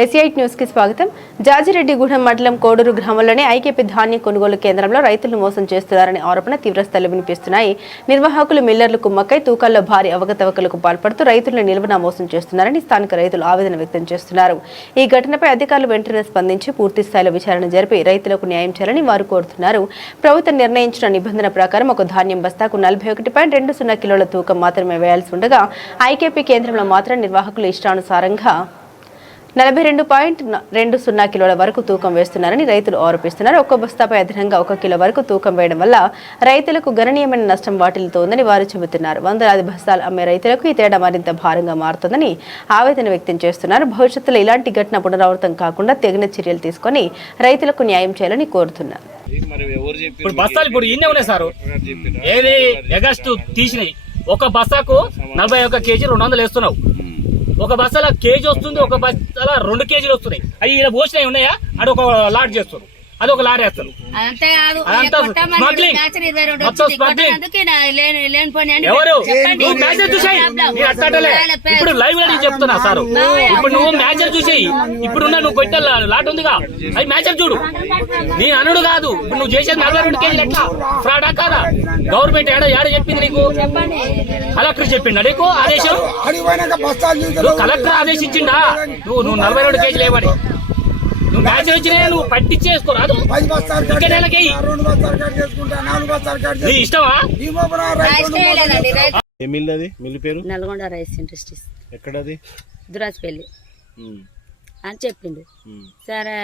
ఏసీఐట్ news కి స్వాగతం. జాజిరెడ్డిగూడెం మండలం కోడూరు గ్రామంలోని ఐకేపీ ధాన్యం కొనుగోలు కేంద్రంలో రైతులను మోసం చేస్తున్నారనే ఆరోపణ తీవ్రస్థాయిలో వినిపిస్తున్నాయి. నిర్వాహకులు మిల్లర్లు కుమ్మక్కై తూకాల్లో భారీ అవకతవకలకు పాల్పడుతూ రైతులను నిలువునా మోసం చేస్తున్నారని స్థానిక రైతులు ఆవేదన వ్యక్తం చేస్తున్నారు. ఈ ఘటనపై అధికారులు వెంటనే స్పందించి పూర్తి స్థాయిలో విచారణ జరిపి రైతులకు న్యాయం చేయాలని వారు కోరుతున్నారు. ప్రభుత్వం నిర్ణయించిన నిబంధన ప్రకారం ఒక ధాన్యం బస్తాకు 41.20 కిలోల తూకం మాత్రమే వేయాల్సి ఉండగా ఐకేపీ కేంద్రంలో మాత్రం నిర్వాహకులు ఇష్టానుసారంగా 42.20 కిలోల వరకు తూకం వేస్తున్నారని రైతులు ఆరోపిస్తున్నారు. ఒక్క బస్తాపై అదనంగా 1 కిలో వరకు తూకం వేయడం వల్ల రైతులకు గణనీయమైన నష్టం వాటిల్లుతోందని వారు చెబుతున్నారు. వందలాది బస్తాలు అమ్మే రైతులకు ఈ తేడా మరింత భారంగా మారుతోందని ఆవేదన వ్యక్తం చేస్తున్నారు. భవిష్యత్తులో ఇలాంటి ఘటన పునరావృతం కాకుండా తగిన చర్యలు తీసుకుని రైతులకు న్యాయం చేయాలని కోరుతున్నారు. ఒక బస్తాకు 41 కేజీ 200 వేస్తున్నావు. ఒక బస్తాల కేజీ వస్తుంది, ఒక బస్తాల 2 కేజీలు వస్తున్నాయి. అవి ఇలా పోసినవి ఉన్నాయా? అక్కడ ఒక లాట్ చేస్తారు, అది ఒక లారీ వేస్తారు. ఇప్పుడు లైవ్ గా చెప్తున్నా సార్, ఇప్పుడు నువ్వు మ్యాచర్ చూసేయి. ఇప్పుడున్న నువ్వు కొట్టే లాట్ ఉందిగా, అది మ్యాచర్ చూడు. నీ అనుడు కాదు, ఇప్పుడు నువ్వు చేసేది 42 కేజీలు ఎట్లా ఫ్రాడా కాదా? గవర్నమెంట్ ఏడ చెప్పింది నీకు? కలెక్టర్ చెప్పిండా నీకు ఆదేశం? కలెక్టర్ ఆదేశించిండా నువ్వు 42 కేజీలు వేయమని? నువ్వు మ్యాచ్ వచ్చినా నువ్వు పట్టించేసుకోరాదు. నీ ఇష్టమా? మిల్లు పేరు నల్గొండ రైస్ ఇండస్ట్రీస్. ఎక్కడది? దురాజ్పల్లి అని చెప్పిండు. సరే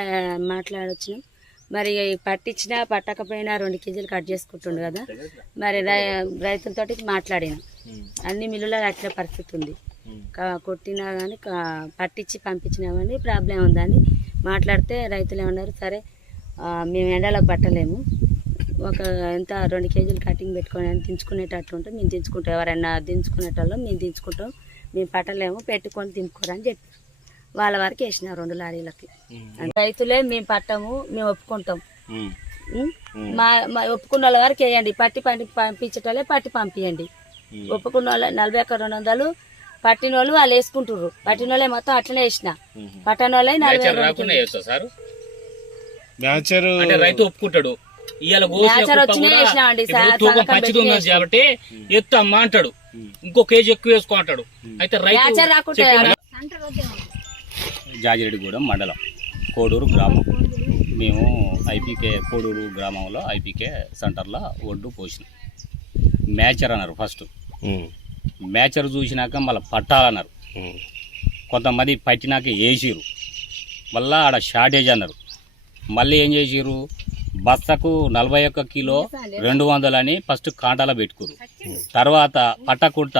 మాట్లాడొచ్చినాం. మరి పట్టించినా పట్టకపోయినా 2 కేజీలు కట్ చేసుకుంటుండు కదా. మరి రైతులతోటి మాట్లాడినా, అన్ని మిల్లులో అట్లే పరిస్థితి ఉంది. కొట్టినా కానీ పట్టించి పంపించినా కానీ ప్రాబ్లం ఉందని మాట్లాడితే రైతులు ఏమన్నారు, సరే మేము ఎండలకు పట్టలేము, ఒక ఎంత 2 కేజీలు కటింగ్ పెట్టుకొని అని దించుకునేటట్టు ఉంటే మేము దించుకుంటాం, ఎవరైనా దించుకునేటోళ్ళం మేము దించుకుంటాం, మేము పట్టలేము పెట్టుకొని దింపుకోరని చెప్పి వాళ్ళ వరకు వేసిన 2 లారీలకి. రైతులే మేము పట్టము, మేము ఒప్పుకుంటాం, మా ఒప్పుకున్న వాళ్ళ వరకు వేయండి, పట్టి పంపించేటోళ్ళే పట్టి పంపించండి. ఒప్పుకున్న వాళ్ళ 41,200 పట్టిన వాళ్ళు వాళ్ళు వేసుకుంటారు, పట్టిన వాళ్ళే మొత్తం అట్లనే వేసిన, పట్టణ వాళ్ళే 42 రైతు ఒప్పుకుంటాడు. కాబట్టి ఎత్తు అమ్మ అంటాడు, ఇంకో కేజీ ఎక్కువ వేసుకో అంటాడు. అయితే జాజిరెడ్డిగూడెం మండలం కోడూరు గ్రామం. మేము ఐపీకే కోడూరు గ్రామంలో ఐపీకే సెంటర్లో ఒడ్డు పోసినాం. మ్యాచర్ అన్నారు ఫస్ట్. మ్యాచర్ చూసినాక మళ్ళీ పట్టాలన్నారు. కొంతమంది పట్టినాక వేసిరు, మళ్ళీ ఆడ షార్టేజ్ అన్నారు. మళ్ళీ ఏం చేసిరు, బస్తాకు 41 కిలో 200 అని ఫస్ట్ కాంటాలో పెట్టుకురు. తర్వాత పట్టకుంట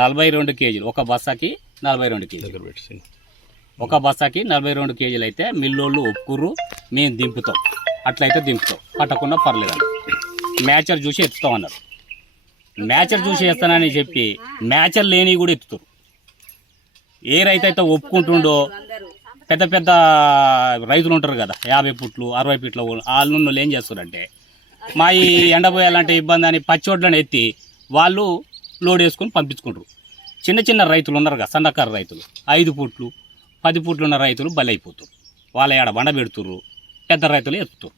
42 కేజీలు, ఒక బస్తాకి 42 కేజీలు, ఒక బస్తాకి 42 కేజీలు అయితే మిల్లోళ్ళు ఒప్పుకుర్రు, మేము దింపుతాం, అట్లయితే దింపుతాం, పట్టకుండా పర్లేదని. మ్యాచర్ చూసి ఎత్తుతాం అన్నారు. మ్యాచర్ చూసి వేస్తానని చెప్పి మ్యాచర్ లేని కూడా ఎత్తుతారు. ఏ రైతు అయితే ఒప్పుకుంటుండో, పెద్ద పెద్ద రైతులు ఉంటారు కదా, 50 ఫుట్లు 60 ఫీట్ల వాళ్ళు ఏం చేస్తారంటే, మా ఈ ఎండబోయాలంటే ఇబ్బంది అని పచ్చోడ్లను ఎత్తి వాళ్ళు లోడ్ వేసుకొని పంపించుకుంటారు. చిన్న చిన్న రైతులు ఉన్నారు కదా, సన్నకారు రైతులు, 5 ఫుట్లు 10 ఫుట్లు ఉన్న రైతులు బలైపోతారు. వాళ్ళ ఏడ బండ పెడుతుర్రు, పెద్ద రైతులు ఎత్తుతారు.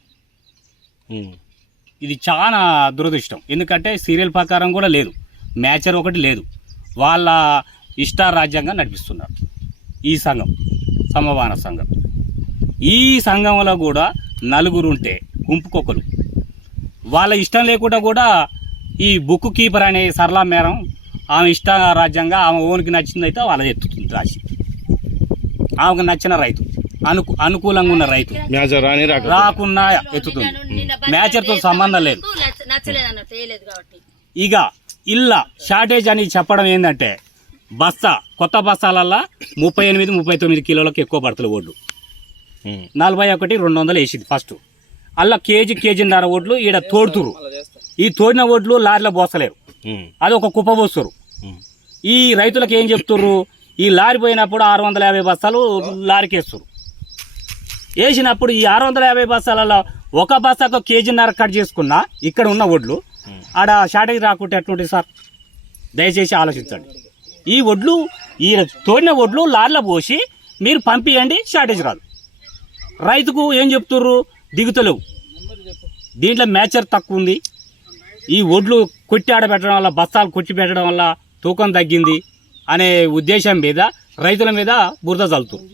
ఇది చాలా దురదృష్టం. ఎందుకంటే సీరియల్ ప్రకారం కూడా లేదు, మ్యాచర్ ఒకటి లేదు, వాళ్ళ ఇష్టారాజ్యంగా నడిపిస్తున్నారు ఈ సంఘం, సమవాన సంఘం. ఈ సంఘంలో కూడా 4 ఉంటే గుంపుకొకరు, వాళ్ళ ఇష్టం లేకుండా కూడా ఈ బుక్ కీపర్ అనే సరళ మేరం ఆమె ఇష్టారాజ్యంగా ఆమె ఓనికి నచ్చింది అయితే వాళ్ళది ఎత్తుతుంది రాసి. ఆమెకు నచ్చిన రైతు, అనుకూలంగా ఉన్న రైతు రాకున్నా ఎత్తుతుంది. మ్యాచర్తో సంబంధం లేదు. ఇక ఇల్లా షార్టేజ్ అని చెప్పడం ఏంటంటే, బస్తా కొత్త బస్తాలల్లా 38-39 కిలోలకు ఎక్కువ పడుతుంది ఒడ్లు. 41-200 వేసింది ఫస్ట్. అలా కేజీన్నర ఒడ్లు ఈడ తోడుతురు. ఈ తోడిన ఒడ్లు లారీలో పోస్తలేరు, అది ఒక కుప్ప పోస్తారు. ఈ రైతులకు ఏం చెప్తుర్రు, ఈ లారీ పోయినప్పుడు 650 బస్తాలు లారీకి వేస్తారు. వేసినప్పుడు ఈ 650 బస్తాలలో ఒక బస్తాకు కేజీన్నర కట్ చేసుకున్నా ఇక్కడ ఉన్న ఒడ్లు ఆడ షార్టేజ్ రాకుంటే ఎట్లుంటుంది సార్? దయచేసి ఆలోచించండి. ఈ ఒడ్లు ఈ తోడిన ఒడ్లు లారీలో పోసి మీరు పంపియండి, షార్టేజ్ రాదు. రైతుకు ఏం చెప్తుర్రు, దిగుతలేవు, దీంట్లో మేచర్ తక్కువ ఉంది, ఈ ఒడ్లు కొట్టి ఆడబెట్టడం వల్ల, బస్తాలు కొట్టి పెట్టడం వల్ల తూకం తగ్గింది అనే ఉద్దేశం మీద రైతుల మీద బురద చల్లుతారు.